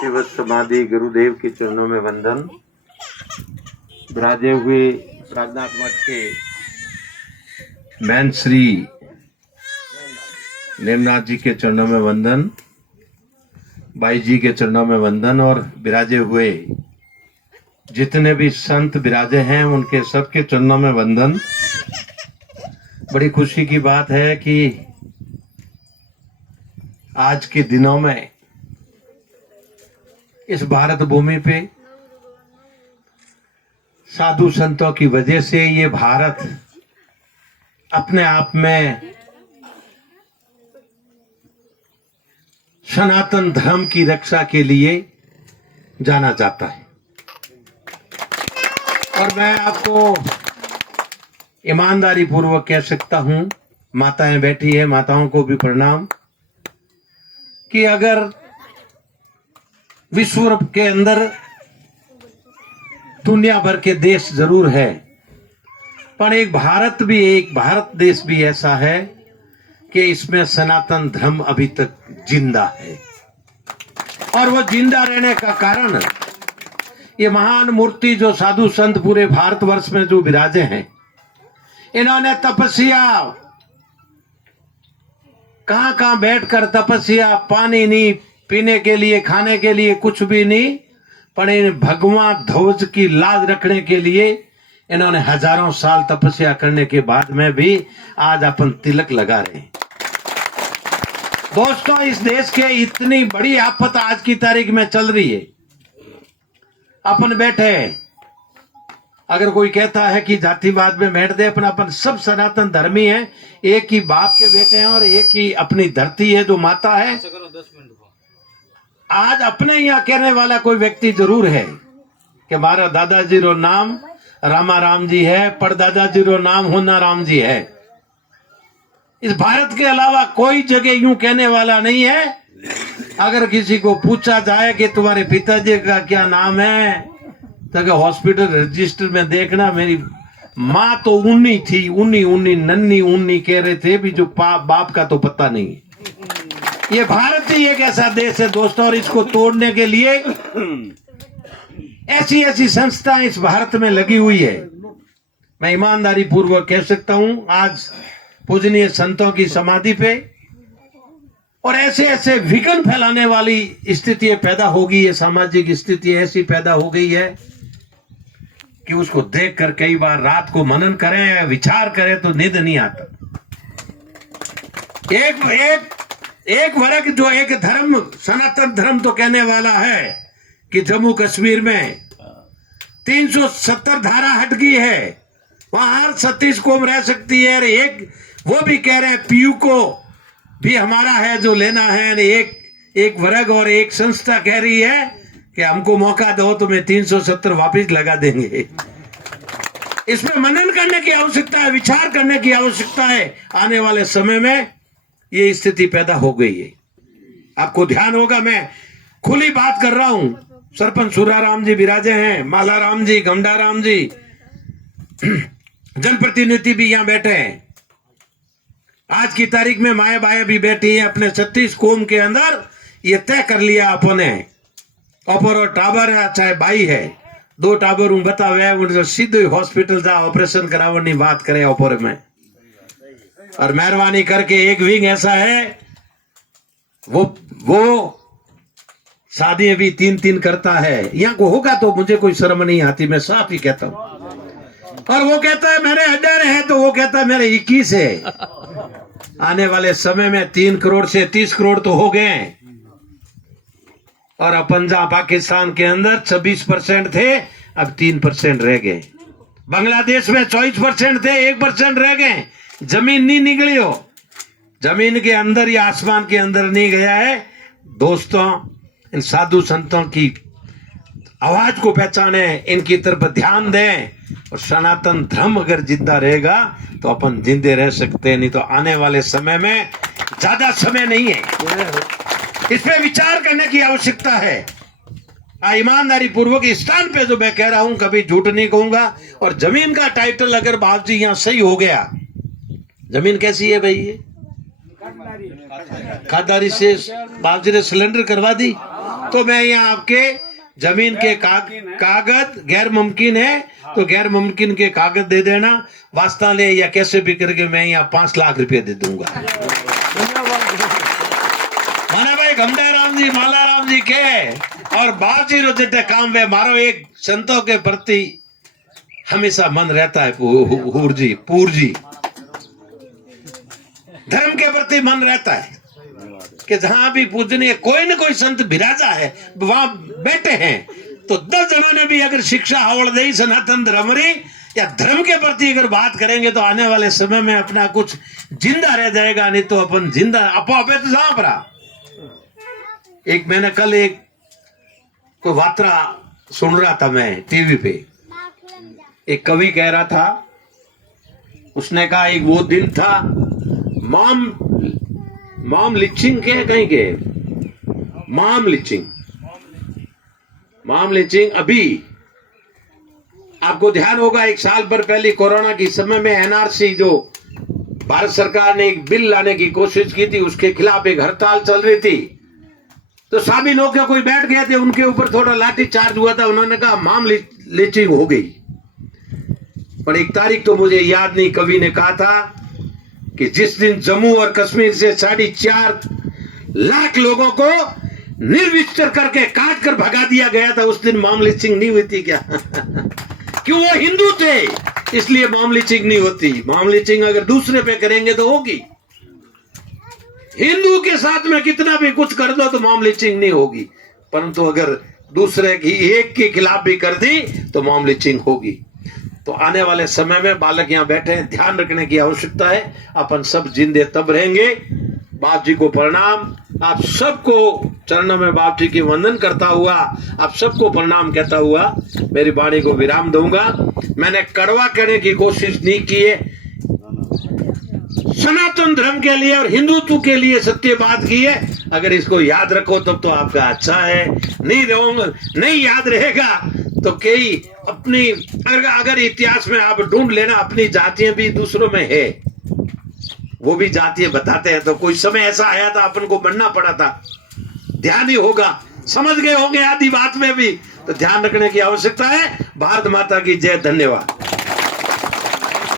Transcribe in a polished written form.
शिव समाधि गुरुदेव के चरणों में वंदन। विराजे हुए राजनाथ मठ के महंत श्री नेमनाथ जी के चरणों में वंदन, बाई जी के चरणों में वंदन और विराजे हुए जितने भी संत विराजे हैं उनके सबके चरणों में वंदन। बड़ी खुशी की बात है कि आज के दिनों में इस भारत भूमि पे साधु संतों की वजह से ये भारत अपने आप में सनातन धर्म की रक्षा के लिए जाना जाता है। और मैं आपको ईमानदारी पूर्वक कह सकता हूं, माताएं बैठी है, माताओं को भी प्रणाम, कि अगर विश्व के अंदर दुनिया भर के देश जरूर है, पर एक भारत देश भी ऐसा है कि इसमें सनातन धर्म अभी तक जिंदा है। और वो जिंदा रहने का कारण ये महान मूर्ति जो साधु संत पूरे भारतवर्ष में जो विराजे हैं, इन्होंने तपस्या कहां बैठकर तपस्या, पानी नहीं पीने के लिए, खाने के लिए कुछ भी नहीं, पर इन भगवान ध्वज की लाज रखने के लिए इन्होंने हजारों साल तपस्या करने के बाद में भी आज अपन तिलक लगा रहे हैं। दोस्तों, इस देश के इतनी बड़ी आफत आज की तारीख में चल रही है, अपन बैठे हैं। अगर कोई कहता है कि जातिवाद में बैठ दे, अपन सब सनातन धर्मी हैं, एक ही बाप के बेटे हैं और एक ही अपनी धरती है जो माता है। आज अपने यहाँ कहने वाला कोई व्यक्ति जरूर है कि हमारा दादाजी रो नाम रामा राम जी है, परदादाजी रो नाम होना राम जी है। इस भारत के अलावा कोई जगह यूं कहने वाला नहीं है। अगर किसी को पूछा जाए कि तुम्हारे पिताजी का क्या नाम है, तो हॉस्पिटल रजिस्टर में देखना मेरी माँ तो उन्नी थी, उन्नी नन्नी उन्नी कह रहे थे भी, जो बाप का तो पता नहीं। ये भारत ही एक ऐसा देश है दोस्तों, और इसको तोड़ने के लिए ऐसी ऐसी संस्थाएं इस भारत में लगी हुई है। मैं ईमानदारी पूर्वक कह सकता हूं, आज पूजनीय संतों की समाधि पे और ऐसे ऐसे विघ्न फैलाने वाली स्थिति पैदा होगी, ये सामाजिक स्थिति ऐसी पैदा हो गई है कि उसको देखकर कई बार रात को मनन करें, विचार करें तो नींद नहीं आता। एक वर्ग जो एक धर्म, सनातन धर्म तो कहने वाला है कि जम्मू कश्मीर में 370 धारा हट गई है, वहां हर 36 कौम रह सकती है। एक वो भी कह रहे हैं पीयू को भी हमारा है जो लेना है। एक वर्ग और एक संस्था कह रही है कि हमको मौका दो तो मैं 370 वापिस लगा देंगे। इसमें मनन करने की आवश्यकता है, विचार करने की आवश्यकता है। आने वाले समय में ये स्थिति पैदा हो गई है। आपको ध्यान होगा, मैं खुली बात कर रहा हूं। सरपंच सुराराम जी विराजे हैं, मालाराम जी, गमडाराम जी, जनप्रतिनिधि भी यहां बैठे हैं। आज की तारीख में माया बाया भी बैठी है। अपने 36 कौम के अंदर ये तय कर लिया अपने ऑपर और टाबर है, चाहे बाई है, 2 टाबर हूं बतावे उनसे सीधे हॉस्पिटल जा ऑपरेशन करावनी बात करे ऑपर में। और मेहरबानी करके एक विंग ऐसा है वो शादी भी 3-3 करता है। यहाँ को होगा तो मुझे कोई शर्म नहीं आती, मैं साफ ही कहता हूं। और वो कहता है मेरे 18 है, तो वो कहता है मेरे 21 है। आने वाले समय में 3 करोड़ से 30 करोड़ तो हो गए। और अपन जहां पाकिस्तान के अंदर 26% थे, अब 3% रह गए। बांग्लादेश में 24% थे, 1% रह गए। जमीन नहीं निकली हो, जमीन के अंदर या आसमान के अंदर नहीं गया है। दोस्तों, इन साधु संतों की आवाज को पहचाने, इनकी तरफ ध्यान दें, और सनातन धर्म अगर जिंदा रहेगा तो अपन जिंदे रह सकते हैं। नहीं तो आने वाले समय में ज्यादा समय नहीं है, इस पे विचार करने की आवश्यकता है। ईमानदारी पूर्वक इस स्थान पे जो मैं कह रहा हूं, कभी झूठ नहीं कहूंगा। और जमीन का टाइटल अगर बाप जी यहां सही हो गया, जमीन कैसी है भाई? ये खादारी से बाप जी ने सिलेंडर करवा दी, तो मैं यहाँ आपके जमीन के कागज गैर मुमकिन है तो गैर मुमकिन के कागज दे देना, वास्ता ले या कैसे भी करके मैं यहाँ 5 लाख रुपए दे दूंगा। माना भाई गमदे राम जी माला राम जी के और बाजी रो जटे काम वे मारो एक संतों के प्रति हमेशा मन रहता है। पूर जी धर्म के प्रति मन रहता है कि जहां भी पूजनीय कोई न कोई संत विराजा है वहां बैठे हैं तो 10 जमाने भी अगर शिक्षा हवड़ दे सनातन धर्म री या धर्म के प्रति अगर बात करेंगे तो आने वाले समय में अपना कुछ जिंदा रह जाएगा, नहीं तो अपन जिंदा अपो तो जहां पर। एक मैंने कल एक कोई वार्ता सुन रहा था मैं टीवी पे, एक कवि कह रहा था, उसने कहा एक वो दिन था मॉम लिचिंग के कहीं के मॉम लिचिंग अभी आपको ध्यान होगा 1 साल पर पहले कोरोना के समय में एनआरसी जो भारत सरकार ने एक बिल लाने की कोशिश की थी उसके खिलाफ एक हड़ताल चल रही थी, तो सभी लोग क्या कोई बैठ गए थे, उनके ऊपर थोड़ा लाठी चार्ज हुआ था, उन्होंने कहा मॉम लिचिंग हो गई। पर एक तारीख तो मुझे याद नहीं, कवि ने कहा था कि जिस दिन जम्मू और कश्मीर से 4.5 लाख लोगों को निर्विचार करके काट कर भगा दिया गया था, उस दिन मॉम लिचिंग नहीं हुई थी क्या? क्यों? वो हिंदू थे इसलिए मॉम लिचिंग नहीं होती। मॉम लिचिंग अगर दूसरे पे करेंगे तो होगी, हिंदू के साथ में कितना भी कुछ कर दो तो मॉम लिचिंग नहीं होगी, परंतु अगर दूसरे की एक के खिलाफ भी कर दी तो मॉम लिचिंग होगी। तो आने वाले समय में बालक यहाँ बैठे हैं, ध्यान रखने की आवश्यकता है। अपन सब जिंदे तब रहेंगे। बाप जी को प्रणाम, आप सबको चरणों में बाप जी की वंदन करता हुआ, आप सबको प्रणाम कहता हुआ मेरी वाणी को विराम दूंगा। मैंने कड़वा करने की कोशिश नहीं की है, सनातन धर्म के लिए और हिंदुत्व के लिए सत्य बात की है। अगर इसको याद रखो तब तो आपका अच्छा है, नहीं याद रहेगा तो कई अपनी अगर इतिहास में आप ढूंढ लेना अपनी जातियां भी दूसरों में है, वो भी जातियां बताते हैं, तो कोई समय ऐसा आया था अपन को बनना पड़ा था। ध्यान ही होगा, समझ गए होंगे आदि बात में भी, तो ध्यान रखने की आवश्यकता है। भारत माता की जय, धन्यवाद।